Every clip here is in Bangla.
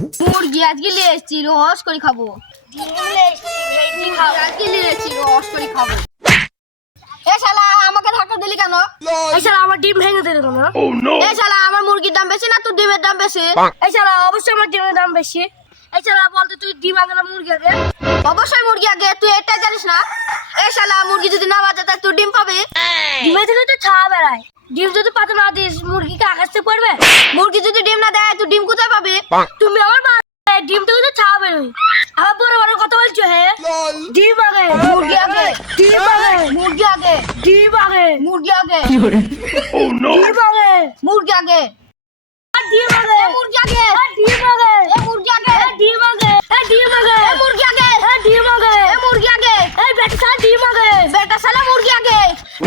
মুরগি আজকে নিয়ে এসেছি, রস করে খাবো। আজকে নিয়ে এসেছি, রস করে খাবো। এ শালা আমাকে ধাক্কা দিলি কেন? এই শালা আমার ডিম ভেঙে দিল কেন? এ শালা আমার মুরগির দাম বেশি না তোর ডিমের দাম বেশি? এই শালা অবশ্যই আমার ডিমের দাম বেশি। এই শালা বলতে তুই ডিম আগে না মুরগি আগে? অবশ্যই মুরগি আগে, তুই এটা জানিস না? এ শালা মুরগি যদি না বাঁচে তাহলে তুই ডিম পাবি। ডিমের থেকে তো ছাড়া বেড়ায়। ডিম যদি পাতে না দিস মুরগিকে আকাশ থেকে পড়বে। মুরগি যদি ডিম না দেয় তুই ডিম কোথায় পাবি? তুমি আমার ডিম থেকে তো ছাড়া বেরোই। আবার বড় বড় কথা বলছো হে? ডিম আগে মুরগি আগে, ডিম আগে মুরগি আগে, ডিম আগে মুরগি আগে, ডিম আগে মুরগি আগে, ডিম আগে মুরগি আগে, ডিম আগে মুরগি আগে, ডিম আগে ডিম আগে মুরগি আগে, ডিম আগে মুরগি আগে, এই বেটা শালা ডিম আগে বেটা শালা মুরগি আগে,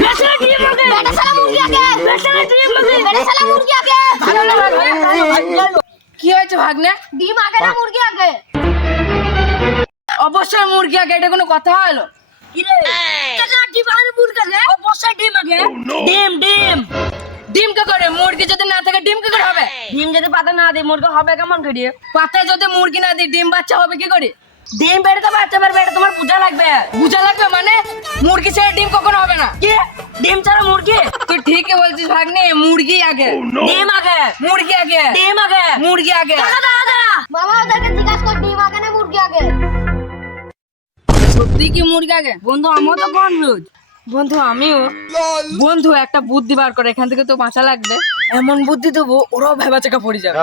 বেটা ডিম আগে বেটা শালা মুরগি আগে, বেটা ডিম আগে বেটা শালা মুরগি আগে। কি হয়েছে ভাগ্নে? ডিম আগে না মুরগি আগে? অবশ্যই মুরগি আগে, এটা কোনো কথা হলো? কি রে টাকা ডিম আগে মুরগি আগে অবশ্যই ডিম আগে ডিম ডিম ডিম কে করে? মুরগি যদি না থাকে ডিম কে করে হবে? ডিম যদি পাতা না দেয় মুরগি হবে কেমন করে? পাতায় যদি মুরগি না দিই ডিম বাচ্চা হবে কি করে? ডিম বেড়ে তো বাচ্চা পারবে, এটা তোমার পূজা লাগবে। বুঝা লাগবে মানে? মুরগি ছেড়ে ডিম কখনো হবে না। কি ডিম ছাড়া মুরগি? তুই ঠিকই বলছিস ভাগ্নে, মুরগি আগে, ডিম আগে মুরগি আগে, ডিম আগে মুরগি আগে। টাকা দাও দাও মামা ওদেরকে জিজ্ঞাসা কর ডিম আগে না মুরগি আগে? সত্যি কি মুরগি আগে? বন্ধু আমিও তো কনফিউজ। বন্ধু আমিও। বন্ধু একটা বুদ্ধি বার করে, এখান থেকে তো বাঁচা লাগবে। এমন বুদ্ধি দেবো ওরাও ভেবা চাকা পড়ে যাবে।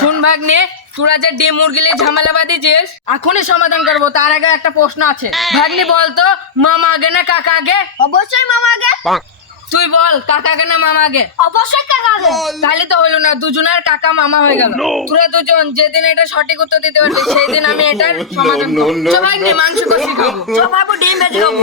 শুন ভাগ্নে, তোরা যে ডিম মুরগি নিয়ে ঝামেলা বাঁধিয়েছিস এখনই সমাধান করবো। তার আগে একটা প্রশ্ন আছে। ভাগ্নি বলতো মামা আগে না কাকা আগে? অবশ্যই মামা আগে। তুই বল কাকা আগে না মামা আগে? অবশ্যই টাকা আগে। তাহলে তো হলো না, দুজনের কাকা মামা হয়ে গেল। তোরা দুজন যেদিন এটা সঠিক উত্তর দিতে পারবি সেই দিন আমি এটার সমাধান করবো। ভাগ্নি মাংস কষি খাবো। সব ভাবো ডিম ভেজে খাবো।